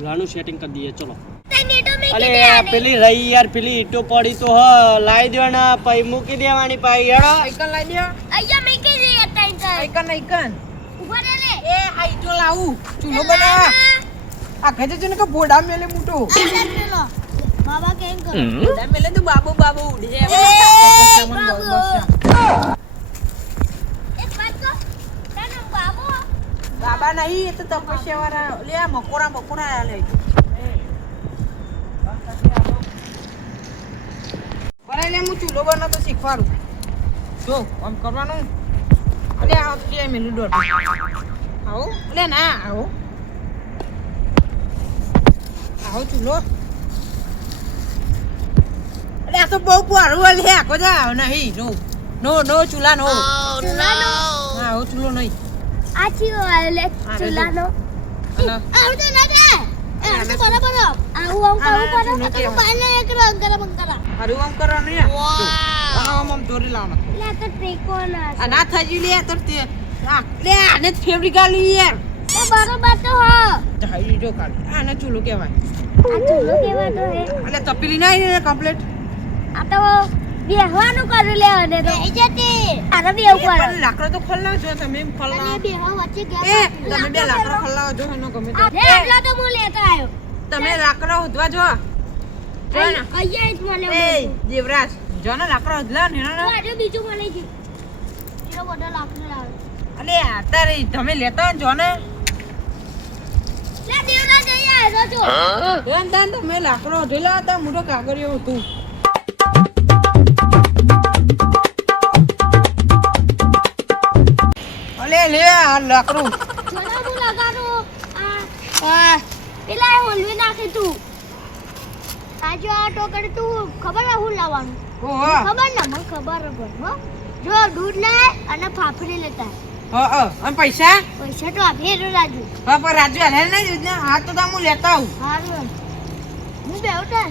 પેલા સેટિંગ કરી દઈએ ચલો. અલે પેલી રહી યાર પેલી ઈટો પડી તો હ લાવી દેવાના પછી મૂકી દેવાની પાઈ હેડો. આઈકન લાવી દે અહીંયા મૂકી દે. આઈકન આઈકન ઊભા રહે લે. એ હાઈ જો લાવું. ચૂલો બનાવ. આ ખેજે છે ને કે બોડા મેલે મોટો. બાબા કેમ કરો? બોડા મેલે તો બાબુ બાબો ઉડે એ, બાબો. બાબુ. બસ એક વાત કહું? તને બાબુ બાબા નહીં એ તો તપસ્યા વાળા લે મકોરા મકોરા લે. બરાબર હું ચૂલો બનાવતો શીખવાડું. જો આમ કરવાનું. અલે આ કે મેલું દોડ આવો. અલે ના આવો. આવો ચૂલો. અલે આ તો બહુ પારું અલે આખો જા નહીં નો નો નો. ચૂલા નો. ચૂલાનો હા આવો ચૂલો નહીં. આ ચીઓ આલે ચૂલાનો તો પાને એક અંગરા બંગરા હરું આમ કરો ને આમ આમ દોરી લાવનો લે તો ત્રિકોણ આ ના થાજી લે તો તે આ લે આને ફેવરી ગાલી યાર. એ બરોબર તો હો. થઈ જો કાલી આને ચૂલો કહેવાય. આ ચૂલો કહેવાતો એટલે તપેલી નહીં ને કમ્પ્લીટ? આ તો બેહવાનું કર્યું લે અને તો એ જતી આને બેહવું લાકડો તો ખોલાવ જો તમે ખોલાવ. અને બેહવા વચ્ચે એ તમે બે લાકડો ખોલાવ જો એનો ગમે તો. લે એટલો તો હું લેતો આવ્યો તમે લાકડો ઉધવા જો. જો ને. અહીંયા જ મને એ દેવરાજ જો ને લાકડો ઉધલા ને ના. આજે બીજું મને ગયું એટલો બધો લાકડો લાવે અલે અત્યારે તમે લેતા જો ને. લે દેવરાજ અહીંયા આવ્યો છો તાન તમે લાકડો ઉધલા હતા મોટો કાગળિયો હતું. અલે લે આ લાકડું. લગાડું હું લગાડું. આ પેલા હોલવી નાખી તું. આજે આ ટોકર તું ખબર છે હું લાવવાનું? ખબર ના મને ખબર હો. જો દૂધ લે અને ફાફડી લેતા હા હા અને પૈસા? પૈસા તો આપે દો રાજુ. હા પણ રાજુ હાલે ને હા હાથ તો હું લેતા આવું. સારું હું બેવતા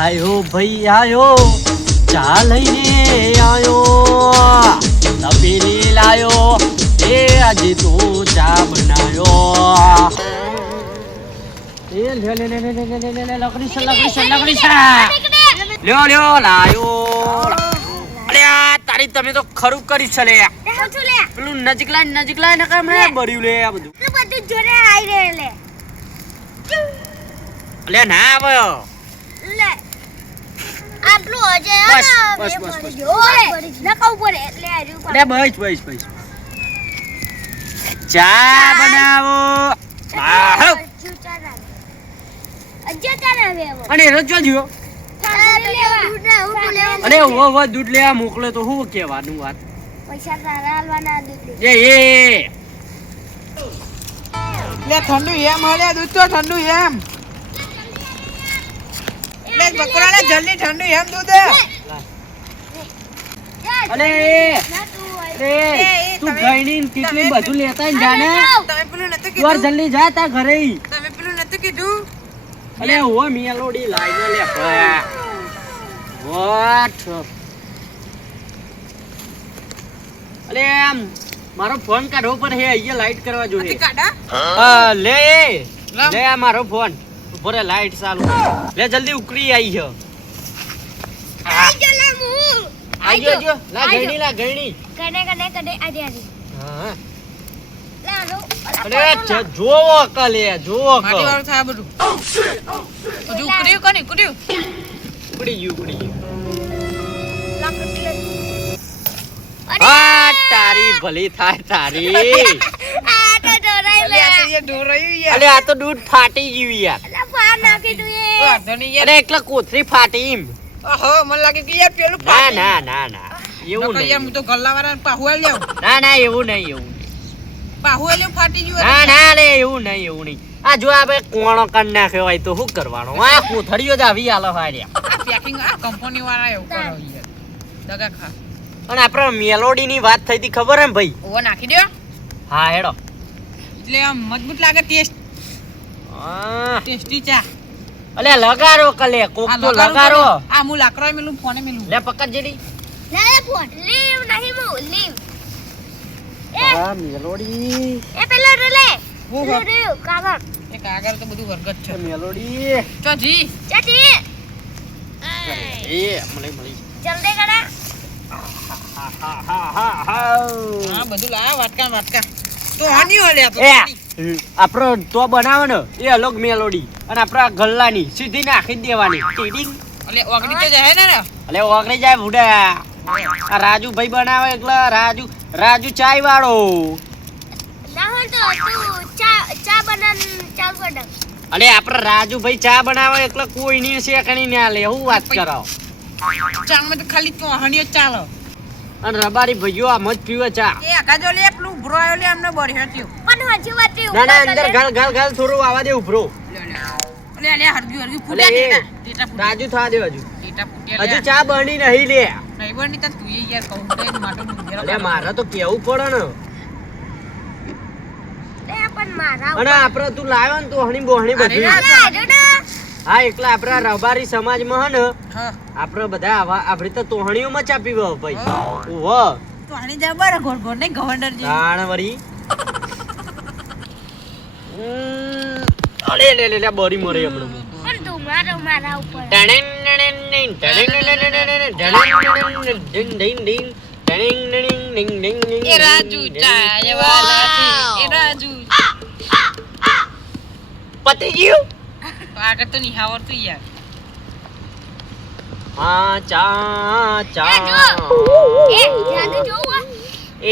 આયો ભાઈ આયો. ચા લઈને આવ્યો તપેલી લાયો. એ આજે તું ચા બનાવ્યો એ લ્યો લ્યો લ્યો લાયો. અરે તારી તમે તો ખરું કરી છે લે. પેલું નજીકલા નજીકલા ને કામ રે બર્યું ના આવ્યો. આટલું હજે બસ, બસ, બસ, બસ. ગયો. ઓય, એટલે હાર્યું લે બસ બસ બસ ચા બનાવો આહો. હજુ ચાર આવે. હજુ ચાર આવે હવે. અને એનો જો જ્યો ફાફડી લેવા. ફાફડી. અને વો વો દૂધ લેવા મોકલે તો શું કહેવાનું વાત પૈસા તારા આલવાના દૂધ એ એ લે ઠંડુ એમ હલે દૂધ તો ઠંડુ એમ લે બકરાને જલ્દી ઠંડુ એમ દૂધ. એ તું ગઈની કેટલી બધું લેતા જાને. તમે પેલું નતું તું જલ્દી જા તા ઘરે તમે પેલું નતું કીધું? અલે હો મિયાલોડી લાઈને લે વોટ અલે આમ મારો ફોન કાઢવો પડે હે અહીંયા લાઈટ કરવા જોઈએ કાઢા? લે લે. મારો ફોન. ઊભો રે લાઈટ ચાલુ. લે જલ્દી ઉકળી આવી છે આઈ જો લે હું. આઈ ગયો જો લા આઈ લા ગઈની કને કને કને આજી આજી. હા. અરે જોવો ક જોવો માટી વાળું થાય આ બધું. ઉકળ્યું કોની ઉકળ્યું? ઉકળી ગયું ઉકળી ગયું. આ તારી ભલી થાય તારી. આ તો ડરાઈ લે. અલ્યા તો એ યાર. અલે આ તો દૂધ ફાટી ગયું યાર. લે નાખી તું એ. યાર. અરે એકલા કોથરી ફાટી એમ. ઓહો મને લાગે કે યાર પેલું ના ના ના ના. એવું નહીં યાર હું તો ગલ્લાવાળાને પાહુ આલી ના ના એવું નહીં એવું પાહુ આલી ફાટી ગયું ના ના રે એવું નહીં એવું નહીં. આ જો આપણે કોણો કરી નાખ્યો હોય તો શું કરવાનું? આ કોથળીઓ જ આવી આલો હાર્યા આ પેકિંગ આ કંપની વાળા એવું કરો યાર. દગા ખા. અને આપણે મેલોડી ની વાત થઈ હતી ખબર હે ભાઈ? ઓવો નાખી દો હા હેડો. એટલે આમ મજબૂત લાગે ટેસ્ટ આ, ટેસ્ટી ચા. અલે લગારો કલે કોક તો લગાડું લગારો આ હું લાકરાય મેલું ફોને મેલું. લે પકડ જેડી લે લે ફોન. લીવ નહીં મુ લીવ. એ. આ મેલોડી. એ પેલો લે હું પેલું કાગળ. એ કાગળ તો બધું વર્ગ જ છે મેલોડી. ચો જી. ચાચી એ મળી મળી. જલ્દી કરે. હા હા હા હા હા. બધું લાયા વાટકા વાટકા. તો આની ઓલે આ. આપણો તો બનાવે ને એ અલગ મેલોડી. અને આપણા ગલ્લાની સીધી નાખી જ દેવાની. ટીડિંગ. એટલે ઓગળી તો જાય ને એટલે ઓગળી જાય ભૂડા. આ રાજુભાઈ બનાવે એટલે રાજુ રાજુ ચાય વાળો. અરે આપડે રાજુ ભાઈ ચા ચા બનાવ એટલે કોઈ ની શેકણી ના લે હું વાત કરો. ચામાં તો ખાલી તું હની ચાલો. અને રબારી ભાઈઓ આમ જ પીવે ચા. એ અકાજો લે પેલું ઉભરો આવ્યો લે અમને બરી હટ્યું પણ હજી વાત ના ના અંદર કરે. ગાલ ગાલ ગાલ થોડું આવા દે ઉભરો. લે લે લે. હરગ્યું હરગ્યું. ફૂટ્યા ટેટા ટેટા ફૂટ્યા. રાજુ થવા દે હજુ. ટેટા ફૂટ્યા હજુ ચા બની નહીં લે. નહીં બની તાર તું યાર કહું તો માટો ઘેરો અલે તો કેવું પડે ને. પણ મારા અને આપણે તું લાવ્યો ને તો હણી બોહણી બધી. હા એટલે આપણા રબારી સમાજમાં હે ને હા. આપણે બધા આવા આપણી તો તોહણીઓમાં ચાપી પીવો ભાઈ. ઓહો તો આની જબર ઘોર ઘોર ને ગવર્નર જી તાણ વરી અરે લે લે લે બરી મરે હમણાં પણ તું મારો મારા ઉપર ટણેન ટણેન ટીન, ટણેન ટણેન ટણેન, ટણેન ટણેન ડીન ડીન ડીન, ટણેન ટણેન ડીન ડીન ડીન, એ રાજુ ચાય વાલા છે એ રાજુ પતી ગયું આગળ તો નહીં તું યાર હા ચા ચા. એ જાદુ જોવું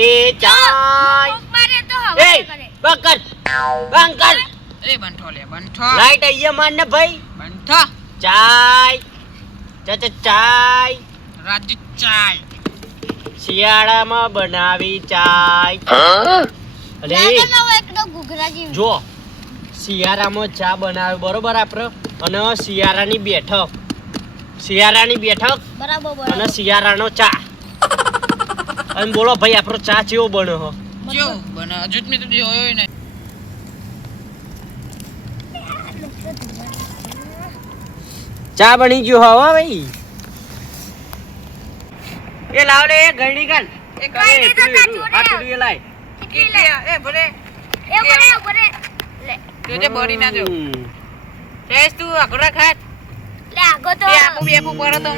એ ચાય. કોક મારે તો એ હવા કરે. બંકર બંકર એ બંઠો લે બંઠો લાઈટ આઈએ માર ને ભાઈ. બંઠો ચાય. ચા ચા ચાય. રાજુ ચાય. શિયાળામાં બનાવી ચાય. અરે. જો શિયાળામાં ચા બનાવે બરોબર આપણે? અને શિયાળાની બેઠક. શિયાળાની બેઠક બરાબર અને શિયાળાનો ચા. અને બોલો ભાઈ આપણો ચા કેવો બન્યો હો? જો બને. હજુ મેં તો જોયો નહીં. ચા બની ગયો હો ભાઈ. એ લાવ લે એ ઘરની કાઢ એ એનું, આ એ લાય કેટલી એ ભરે એ ભરે બરે લે. જોજે બરી ના જો. ટેસ્ટ તું અઘરા ખાત લે તો. આપું બેપું પર તો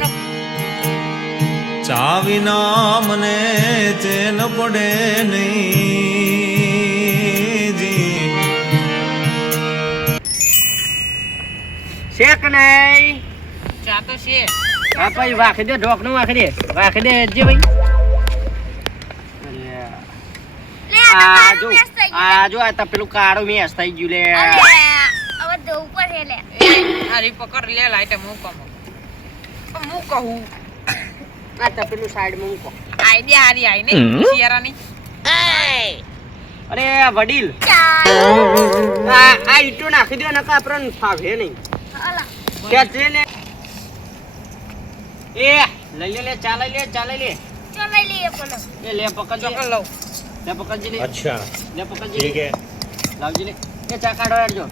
ચા વિના મને ચેન પડે નહીં જી. શેક નહીં? ચા તો છે. હા ભાઈ વાખી દે ઢોકનું વાખી દે. વાખી દે જે ભાઈ. લે આ આ જો આ જો આ તો પેલું કાળું મેસ થઈ ગયું લે અલે, હવે તો ઉપર છે લે એ પકડ લે લાઈટ મૂકો કહું હું. કહું આ તો પેલું સાઈડમાં મૂકો. આઈડિયા હારી આઈ ને શિયાળાની અરે વડીલ. ચાલ. આ આ ઈંટો નાખી દો નકા આપણને ફાવે નહીં. ખેંચ લે ને? એ લઈ લે લે ચાલે લે ચાલે લે. ચો લે પણ એ લે પકડ ચોકલ લઉં. લે પકડજી લે. અચ્છા. લે પકડજી ઠીક હે. લાવજી લે. એ ચા કાઢો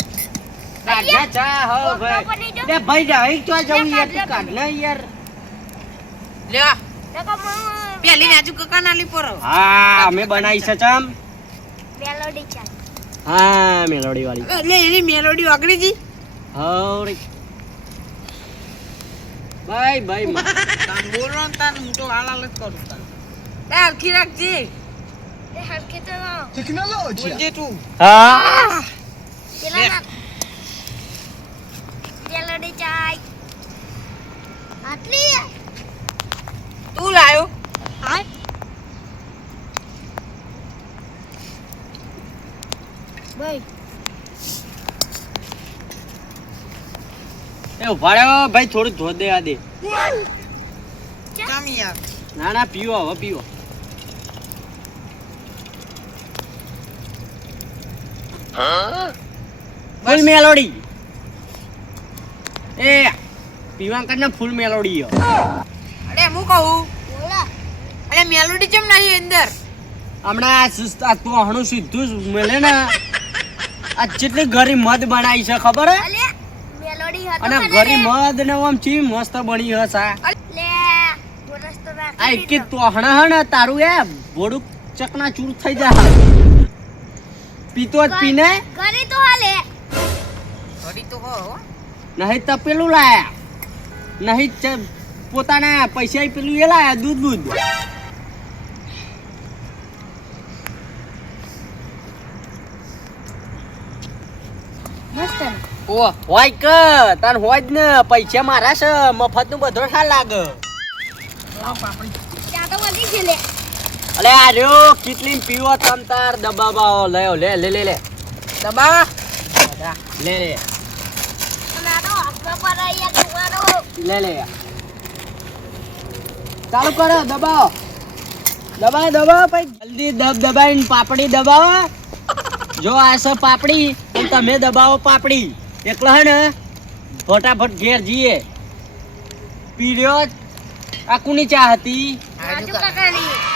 યારજો કાઢ ના ચા હો ભાઈ. જો. લે ભાઈ ડાઈ તો જવું લે, યાર તું કાઢ લે, ના યાર. લે પેલી રાજુ કાકા નાલી પર હા અમે બનાવી છે ચમ. મેલોડી ચાલ હા મેલોડી વાળી લે એની મેલોડી ઓગળી જી બાય બાયમાં. તાન બોલો ને તાન હું તો હાલ હાલ જ કરું તાન એ હરખી રાખજે. એ હરખી તો બોલજે તું. હા. પેલા મેલોડી ચાય આટલી? તું લાયો. હા ભાઈ. એ ઊભા રહ્યો ભાઈ થોડું ધો દે આ દે. યાર ના ના પીવો હવે પીવો. ફૂલ મેલોડી. એ પીવાંકર ને ફૂલ મેલોડી હો. અરે હું કહું? અરે મેલોડી કેમ નહીં અંદર? હમણાં આ સુસ્ત આ તો હણું સીધું જ મળે ને. આ જેટલી ગરી મધ બનાવી છે ખબર હે? અલે મેલોડી હતો અને ગરી મધ ને આમ ચી મસ્ત બની બોનસ તો આ એક દીધો. તો હણા હે ને તારું એ ભોડું ચકના ચૂર થઈ જાય પીતો જ પીને. ગરી તો હાલે. ગરી તો હો. હો. તો પેલું લાયા. નહીં પોતાના પૈસા પેલું એ લાયા દૂધ દૂધ. ઓ હોય કે તન હોય જ ને પૈસા મારા છે મફતનું બધો શા લાગે. અલે આ રહ્યો કેટલી પીવો તમ તાર દબાવો. લે લે લે લે. દબાવા લે લે અને આ તો આપણા પર અહીંયા દુકાનો લે લે. ચાલુ કરો દબાવો. દબાવો દબાવો ભાઈ. જલ્દી દબ દબાઈને પાપડી દબાવો. જો આ છે પાપડી તમે દબાવો પાપડી. એકલો હે ને ફટાફટ ઘેર જઈએ. પીડ્યો આ કુની ચા હતી?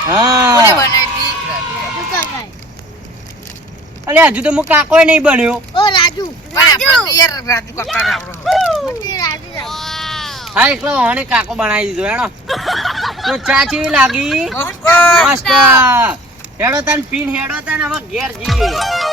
હા. બનાવી રાજુ કાકા અલે હજુ તો હું કાકોય નહીં બન્યો. રાજુ. રાજુ. યાર રાજુ કાકા આપણો રાજુ હા એકલો હણે કાકો બનાવી દીધો હેડો. તો ચા કેવી લાગી? મસ્ત. મસ્ત. હેડો તન પીન હેડો તન હવે ઘેર જઈએ.